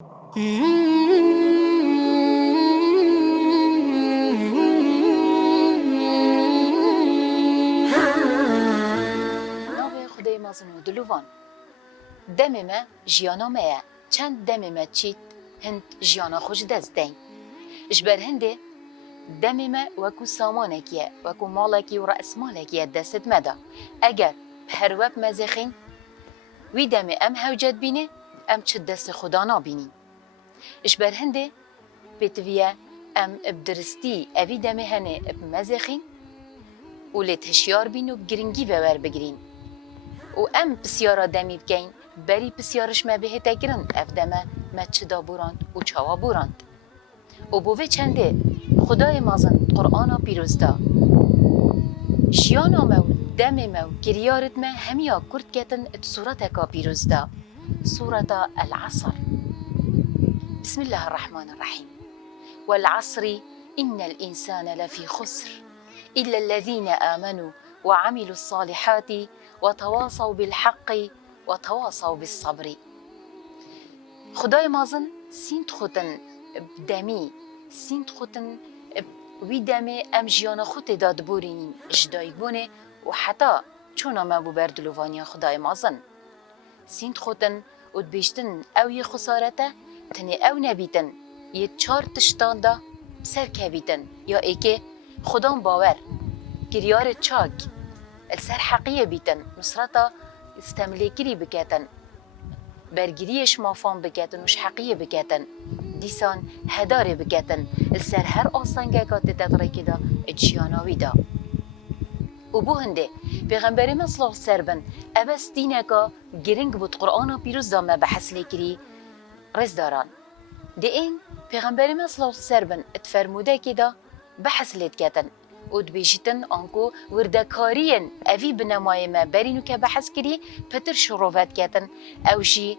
ناوی خدای مازن و دلوان دم ما جیانا مایه چند دم ما چیت هند جیانا خوش دست دین اجبر هنده دم ما وکو سامانکیه وکو مالکی و رأس مالکیه دست مدا اگر بهروب مزخین وی دم ام هوجت بینه ام چه دست خدا نابینی اجبر هنده بتویه ام بدرستی اوی دم هنه بمزخین و لیت هشیار بین و گرنگی ببر بگرین و ام بسیارا دمی بگین بری بسیارش ما بهت گرن اف دمه ما چدا بوراند و چاوا بوراند و بوه چنده خدای مازن قرآن پیروز دا جیانا مو دم مو گریارت ما همیا کرد کتن ات صورت کا پیروز دا صورت العصر بسم الله الرحمن الرحيم والعصر إن الإنسان لفي خسر إلا الذين آمنوا وعملوا الصالحات وتواصوا بالحق وتواصوا بالصبر خدای مازن سینت خوتن بدمی سینت خوتن وی دمی ام جیانا خوت داد بورین اجدای بونه و حتی چون ما بو بردلوانیا خدای مازن سینت خوتن و دبیشتن او یه خسارته تنی او نبیتن یه چار تشتان دا سر کبیتن یا ای که خدام باور گریار چاک السر حقیه بیتن نصرتا استملیکری بکتن برگریش مافان بکتن وش حقیه بکتن دیسان هداره بکتن السر هر آسانگه کات تدرکی دا اجیاناوی دا و بو هنده پیغمبر مصلاح سربن ابس دینکا گرنگ بود قرآن پیروز دا ما بحث لیکری رز داران ده این پیغمبر مصلاح سربن اتفرموده که دا بحث لید کتن و دبیجتن آنکو وردکارین اوی بنمای ما برینو که بحث کری پتر شروفت کتن او جی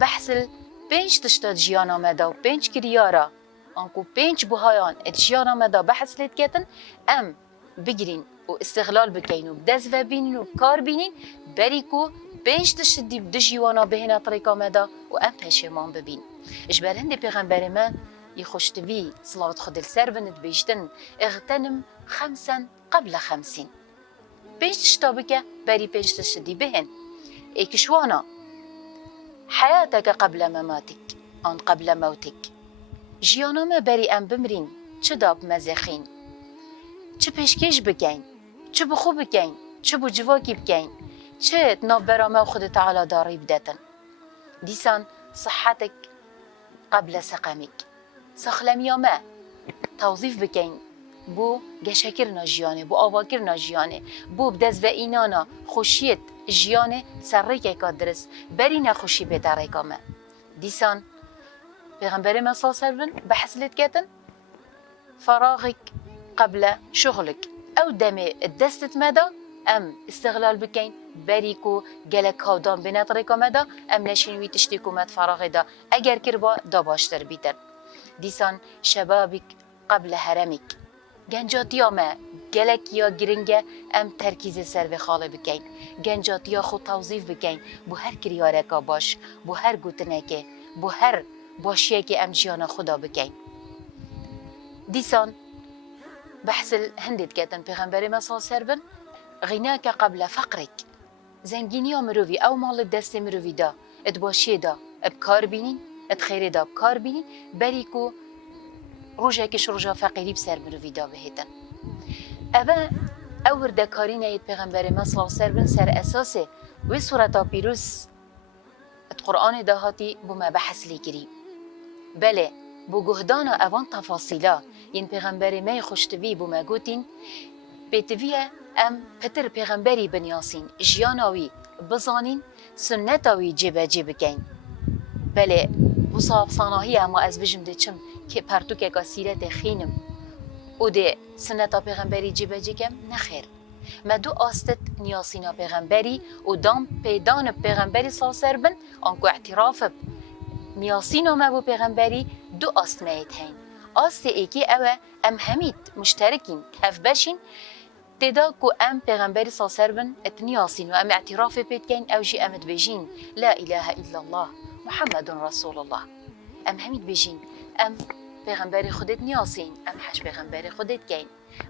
بحث پنج تشتاد جیان آمده و پنج کریارا آنکو پنج بوهایان ات جیان آمده بحث لید کتن ام بگیرین و استغلال بکین و بدز و بینین و کار بینین بریکو پنج تشدی بدجیوانا بهنا طریق آمده و ام پشمان ببین اجبر هنده پیغمبر ما يخشتبي صلاة خد السربن تبيجتن اغتنم 5 قبل 50 بيش تشتابك بري بيش تشدي بهن ايكشوانا حياتك قبل مماتك ان قبل موتك جيانا ما بري ام بمرين چداب مزخين چه پیشکش بکین چه بخو بکین چه بو جواکی بکین چه ناف برامه خود تعالی داری بدتن دیسان صحتك قبل سقمك سخلمیا ما توظیف بکن بو گشکر جیانه بو آواکر جیانه بو بدز و اینانا خوشیت جیانه سر که درست بری نخوشی به درکا ما دیسان پیغمبر ما صلی الله علیه و سلم بحث لید کتن فراغك قبل شغلك او دم دستت مدا ام استغلال بکن بریکو گلک هاودان بینات ریکا مدا ام نشینوی تشتیکو مد فراغ دا اگر کربا دا باشتر بیتر دیسان شبابك قبل هرمك گنجاتیا ما گلک یا گرنگه ام ترکیز سر و خاله بکن گنجاتیا خود توظیف بکن بو هر کریاره که باش بو هر گوتنه که بو هر باشیه که ام جیان خدا بکن دیسان بحث هندید کتن پیغمبر مسال سربن غناک قبل فقرك زنگینی مروی او مال دست مروی دا ادباشی دا ابکار بینین ات خیره دا بکار بینین بریکو روژه کش روژه فقیری بسر مروی دا بهیدن اوه اور دکاری نید پیغمبر مسلا سر بن سر اساسه و صورتا پیروز ات قرآن داهاتی بو ما بحث لیگری بله بو گهدانا اوان تفاصیلا ین پیغمبر می خوشتوی بو ما گوتین بیتویه ام پتر پیغمبری بنیاسین جیاناوی بزانین سنتاوی جبه جبه کن بله مصاب صناهی اما از بجم ده چم که پرتوکه که سیرت خینم او ده سنتا پیغمبری جبه جکم نخیر ما دو آستت نیاسینا پیغمبری و دام پیدان پیغمبری ساسر بن آنکو اعتراف نیاسینا ما بو پیغمبری دو آست مایت هین آست ایکی اوه ام همید مشترکین هف بشین تدا کو ام پیغمبری ساسر بن اتنیاسین و ام اعتراف پیت کن او جی امت بجین لا اله الا الله محمد رسول الله ام همید بجین ام پیغمبر خودت نیاسین ام حش پیغمبر خودت کین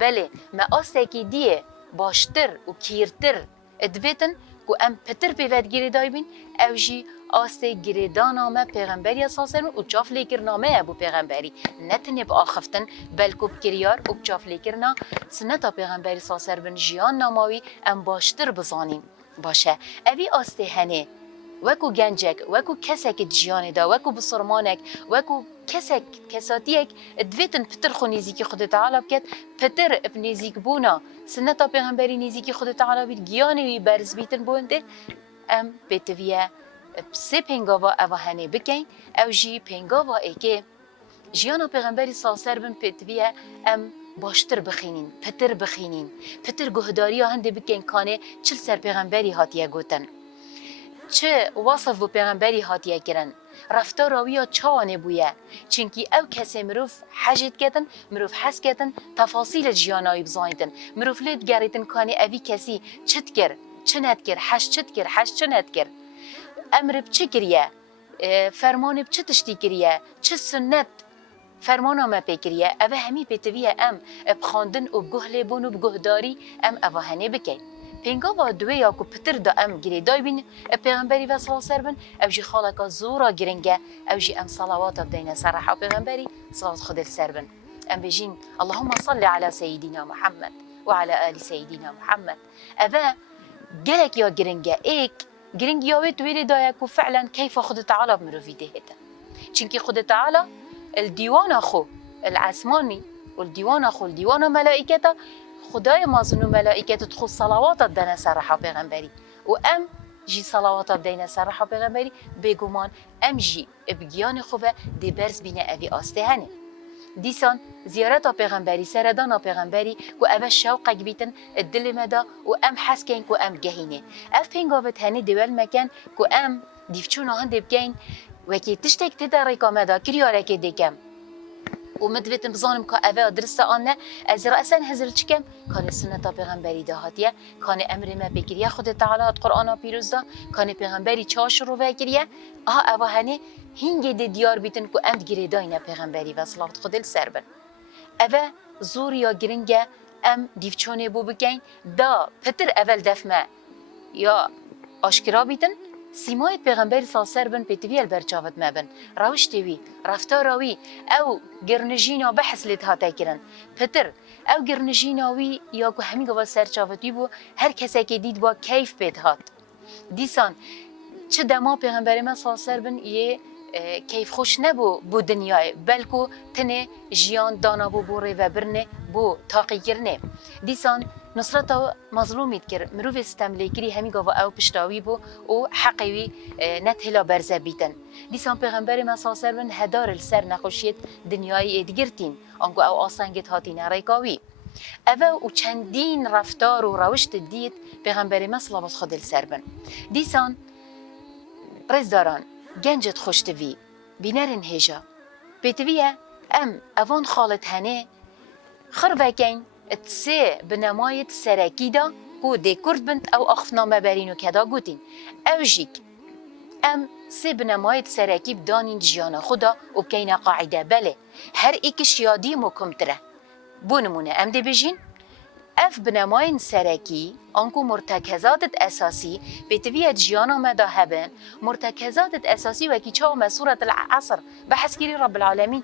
بله ما آستکی دیه باشتر و کیرتر ادویتن کو ام پتر پیوت گیری دایبین او جی آسته گریدان آمه پیغمبری اساسن و چاف لیکر نامه ابو پیغمبری نتنی با آخفتن بلکو بکریار و چاف لیکرنا سنتا پیغمبری ساسر بن جیان ناماوی ام باشتر بزانین باشه اوی آسته هنه وکو گنجک وکو کسک جیان دا وکو بسرمانک وکو کساتیک دویتن پتر خو نزیکی خود تعالی بکد پتر اب نزیک بونا سنتا پیغمبری نزیکی خود تعالی بید گیانی وی برز بیتن بونده ام بیتویه سه پنگاوا اوه هنه بکن او جی پنگاوا ای که جیانا پیغمبری ساسر بن بیتویه ام باشتر بخینین پتر گهداری هنده بکن کانه چل سر پیغمبری هاتیه گوتن چه وصف و پیغمبری هاتیه کرن رفتار راویا چوانه بویه چونکی او کسی مروف حجت کتن مروف حس کتن تفاصیل جیانایی بزایدن مروف لید گریتن کانی اوی کسی چت کر چه ند کر حش چت کر حش چه ند کر امر بچه کریه فرمان بچه تشتی کریه چه سنت فرمان ما بکریه اوه همی بتویه ام بخاندن و بگهله بون و بگهداری ام اوه هنه بکن پینگا با دوی یا کو پتر دا ام گری دای بین پیغمبری و صلاة سربن او جی خالقا زورا گرنگه او جی ام صلوات بدین سرحا پیغمبری صلاة خود سربن ام بجین اللهم صل على سيدنا محمد وعلى آل سيدنا محمد اوه گلک یا گرنگه ایک گرنگ یاوید ویلی دایا کو فعلا کیف خود تعالی بمروفی دهیده چونکی خود تعالی الديوان خو العسماني والديوان خو الديوان ملائكته خدای مازن و ملائکت تخو صلوات دنا سرحا پیغمبری و ام جی صلوات دنا سرحا پیغمبری بگومان ام جی بگیان خوبه دی برز بینه اوی آسته هنه دیسان زیارت پیغمبری سردان پیغمبری کو اوه شوقک بیتن الدل مدا و ام حس کن کو ام گهینه اف پینگاوت هنه دیول مکن کو ام دیفچون آهن دیبگین وکی تشتک تداری کامدا کریاره که دیکم و مدویتم بزانم که اوه درسته آنه از رأسا هزر چکم کان سنتا پیغمبری دهاتیه کان امر ما بگیریه خود تعالی قرآن پیروز ده کان پیغمبری چاش رو بگیریه اوه هنه هنگی دی دیار بیتن که امد گیری داینه پیغمبری و صلوات خود السر بن اوه زور یا گرنگه ام دیفچونه بو بگین دا پتر اول دفمه یا آشکرا بیتن سیمای پیغمبر ساسر بن پیتویل برچاوت مبن روش تیوی رفتار راوی او گرنجینا بحث لیت هاتا کرن پتر او گرنجیناوی یا که همین گوه سرچاوتی بو هر کسی که دید با کیف بید هات دیسان چه دما پیغمبر ما ساسر بن یه کیف خوش نبو بو دنیای بلکو تنه جیان دانا بو ریو برنه بو تاقی کرنه دیسان نصرتا مظلومیت کرد مروف استملیکری همی گاوا او پشتاوی بو و حقیوی نتهلا برزه بیتن دیسان پیغمبر مساسر بن هدار السر نخوشید دنیای ادگرتین انگو او آسانگت هاتین ریکاوی او چندین رفتار و روشت دید پیغمبر مسلابت خود السر بن دیسان رزداران گنجت خوشتوی بینرن هجا بیتویه ام اوان خالت هنه خروکین اتسه بنمایت سرکی دا کو دی کرد بند او اخفنامه برینو کدا گوتین او جیک ام سه بنمایت سرکی بدانین جیانا خدا و بکین قاعده بله هر ایکش یادی مکمتره بونمونه ام دی بجین اف بنماین سرکی آنکو مرتکزات اساسی بیتویت جیانا مدا هبن مرتکزات اساسی وکی چاو سورة العصر بحث کری رب العالمین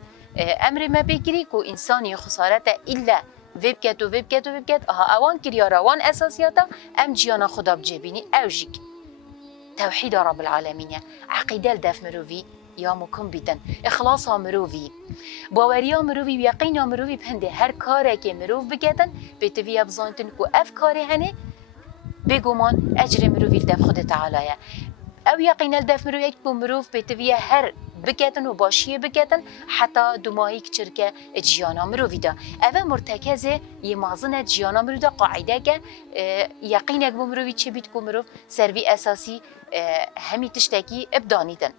امر ما بکری کو انسانی خسارت الا ویبکت اوان کریارا وان اساسیاتا ام جیانا خدا بجبینی او جیک توحید رب العالمین عقیده الدف مروفی یا مکم بیتن اخلاص مروفی باوری مروفی یقین مروفی بهنده هر کاری که مروف بگتن بیتوی بزانتن کو اف کاری هنه بگومان اجر مروفی الدف خود تعالیه او یقین الدف مروفی کو مروف بیتوی هر بگتن و باشیه بگتن حتی دمایی کچرکه جیانا مروفی دا اوه مرتکزه یه مازن جیانا مروفی دا قاعده که یقین اگه مروفی چه بیت کو مروف سروی اساسی همی تشتکی ابدانیدن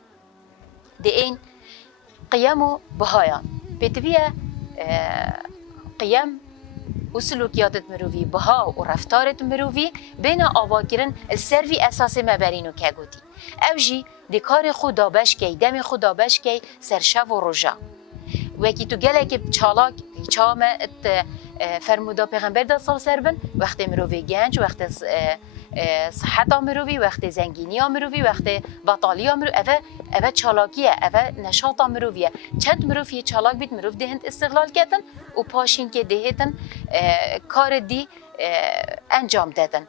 ده این قیام بهایان بیتویه قیام و سلوکیات مروی بها و رفتارت مروی بین آواگیرن السروی اساس مبرینو که گوتی او جی دی کار خود دابش کی دم خود دابش کی سرشو و رجا وکی تو گله که چالاک چام فرمودا پیغمبر دا سال سربن وقت مروی گنج وقت صحت مروی وقت زنگینی مروی وقت بطالی مروی اوه چالاکیه اوه نشاط مرویه چند مروی چالاک بید مروف دهند استقلال کردن و پاشین که دهتن کار دی انجام دادن